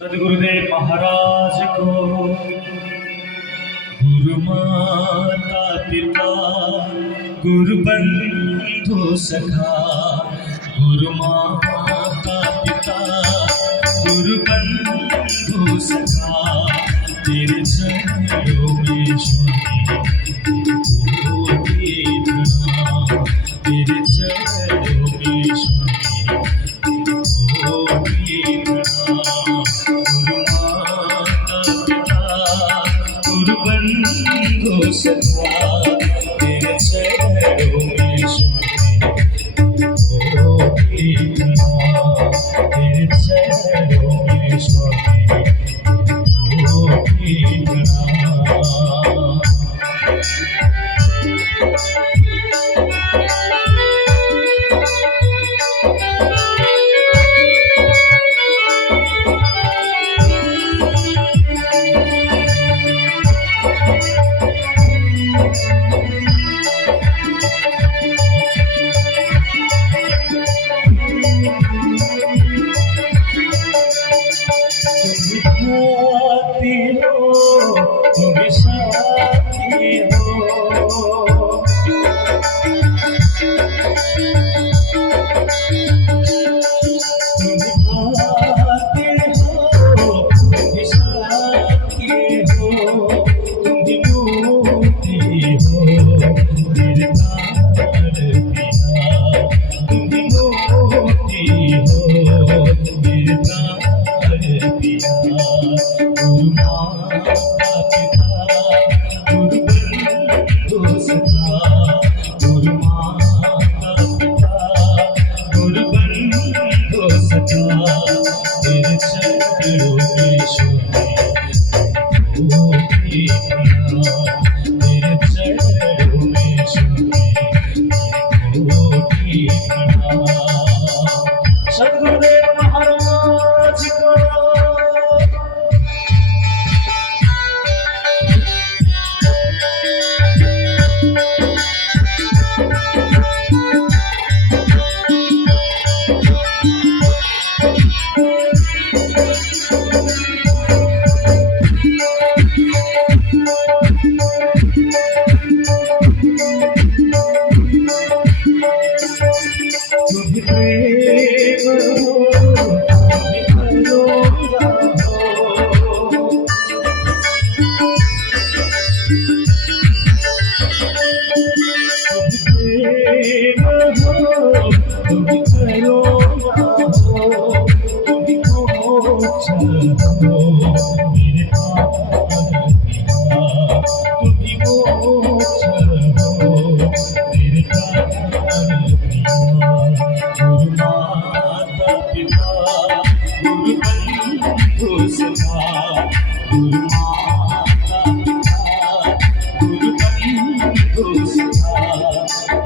सदगुरुदेव महाराज को गुरु माता पिता गुरु बंधु सखा, गुरु माता पिता गुरु बंधु सखा, तेरे चरणों में स्वामी प्रणाम, तेरे चरणों में स्वामी प्रणाम। बंधु सखा, तेरे चरणों में स्वामी प्रणाम, तेरे चरणों में स्वामी प्रणाम। तुम साथी हो, तुम भाते हो, तुम साथी हो, तुम मूर्ति हो, मेरे प्यार पिया, तुम मूर्ति हो, मेरे प्यार पिया। गुरु माता पिता गुरु बंधु सखा, गुरु माता पिता गुरु बंधु सखा, तेरे चरणों में स्वामी प्रणाम, तेरे चरणों में स्वामी प्रणाम। सद्गुरुदेव महाराज को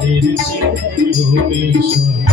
तेरे चरणों में स्वामी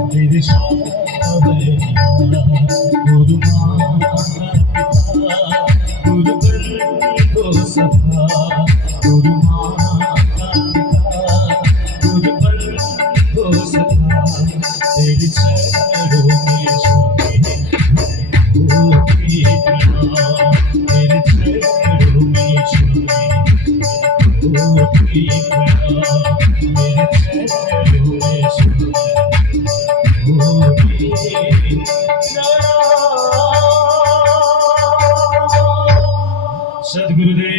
तेरे चरणों में स्वामी गुरु माता पिता गुरु बंधु सखा, गुरु माता पिता गुरु बंधु सखा, तेरे चरणों में स्वामी प्रणाम, तेरे चरणों में स्वामी प्रणाम, तेरे चरणों में स्वामी सद्गुरुदेव